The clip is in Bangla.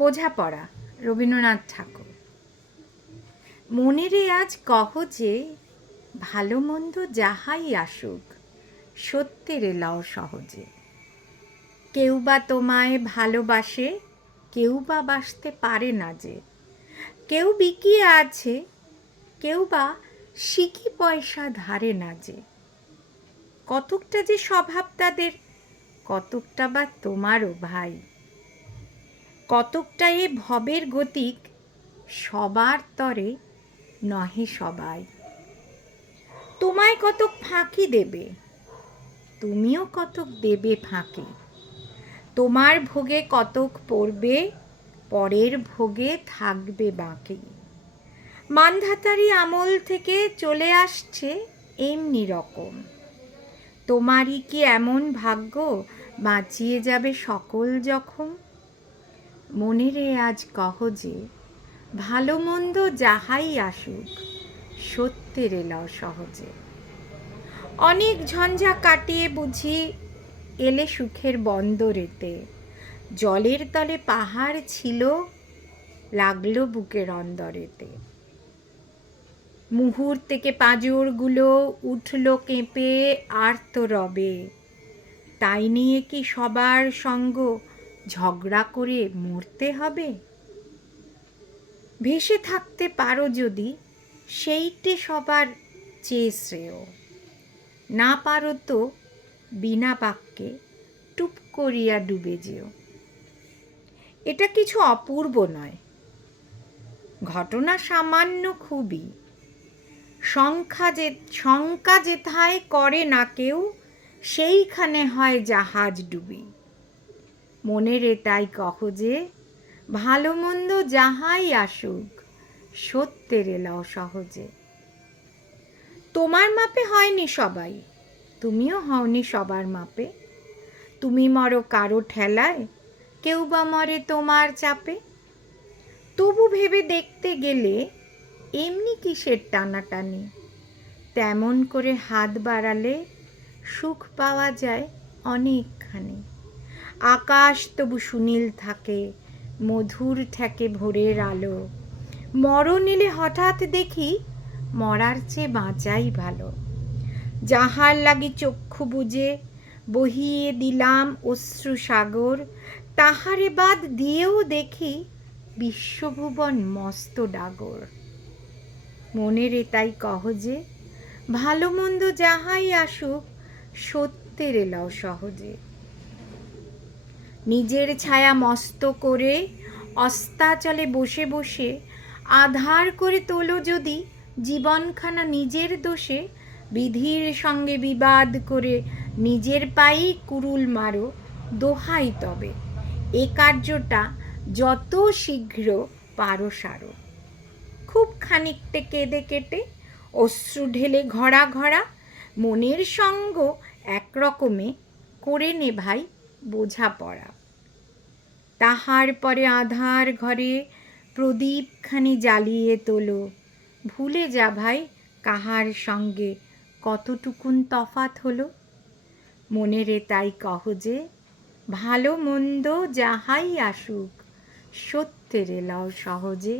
বোঝাপড়া, রবীন্দ্রনাথ ঠাকুর। মনেরে আজ কহ যে, ভালো মন্দ যাহাই আসুক, সত্যেরে লও সহজে। কেউ বা তোমায় ভালোবাসে, কেউ বা বাসতে পারে না যে। কেউ বিকিয়ে আছে, কেউ বা সিকি পয়সা ধারে না যে। কতকটা যে স্বভাব তাদের, কতকটা বা তোমারও ভাই। কতকটা এ ভবের গতিক, সবার তরে নহে সবাই। তোমায় কতক ফাঁকি দেবে, তুমিও কতক দেবে ফাঁকি। তোমার ভোগে কতক পড়বে, পরের ভোগে থাকবে বাকি। মানধাতারি আমল থেকে চলে আসছে এমনি রকম। তোমারই কি এমন ভাগ্য, বাঁচিয়ে যাবে সকল জখম? মনেরে আজ কহ যে, ভালো মন্দ যাহাই আসুক, সত্যেরে লও সহজে। অনেক ঝঞ্ঝা কাটিয়ে বুঝি এলে সুখের বন্দরেতে। জলের তলে পাহাড় ছিল, লাগলো বুকের অন্দরেতে। মুহূর্তেকে পাঁজরগুলো উঠল কেঁপে আর্তরবে। তাই নিয়ে কি সবার সঙ্গ ঝগড়া করে মরতে হবে? ভেসে থাকতে পারো যদি, সেইটে সবার চেয়ে শ্রেয়। না পারো তো বিনা বাক্যে টুপ করিয়া ডুবে যেও। এটা কিছু অপূর্ব নয়, ঘটনা সামান্য খুবই। শঙ্কা যেথায় করে না কেউ, সেইখানে হয় জাহাজ ডুবি। মনেরে তাই কহ যে, ভালো মন্দ যাহাই আসুক, সত্যেরে লও সহজে। তোমার মাপে হয়নি সবাই, তুমিও হওনি সবার মাপে। তুমি মরো কারো ঠেলায়, কেউ বা মরে তোমার চাপে। তবু ভেবে দেখতে গেলে এমনি কিসের টানাটানি। তেমন করে হাত বাড়ালে সুখ পাওয়া যায় অনেকখানি। আকাশ তবু সুনীল থাকে, মধুর ঠেকে ভোরের আলো। মরণ এলে হঠাৎ দেখি, মরার চেয়ে বাঁচাই ভালো। যাহার লাগি চক্ষু বুজে বহিয়ে দিলাম অশ্রু সাগর, তাহারে বাদ দিয়েও দেখি বিশ্বভুবন মস্ত ডাগর। মনেরে তাই কহ যে, ভালো মন্দ যাহাই আসুক, সত্যেরে লও সহজে। নিজের ছায়া মস্ত করে অস্তাচলে বসে বসে আধার করে তোলো যদি জীবনখানা নিজের দোষে। বিধির সঙ্গে বিবাদ করে নিজের পায়েই কুড়ুল মারো, দোহাই তবে এ কার্যটা যত শীঘ্র পারো সারো। খুব খানিকটে কেঁদে কেটে অশ্রু ঢেলে ঘড়া ঘড়া, মনের সঙ্গ একরকমে করে নে ভাই বোঝাপড়া। তাহার পরে আঁধার ঘরে প্রদীপখানি জ্বালিয়ে তোলো। ভুলে যা ভাই কাহার সঙ্গে কতটুকুন তফাৎ হলো। মনেরে তাই কহ যে, ভালো মন্দ যাহাই আসুক, সত্যেরে লও সহজে।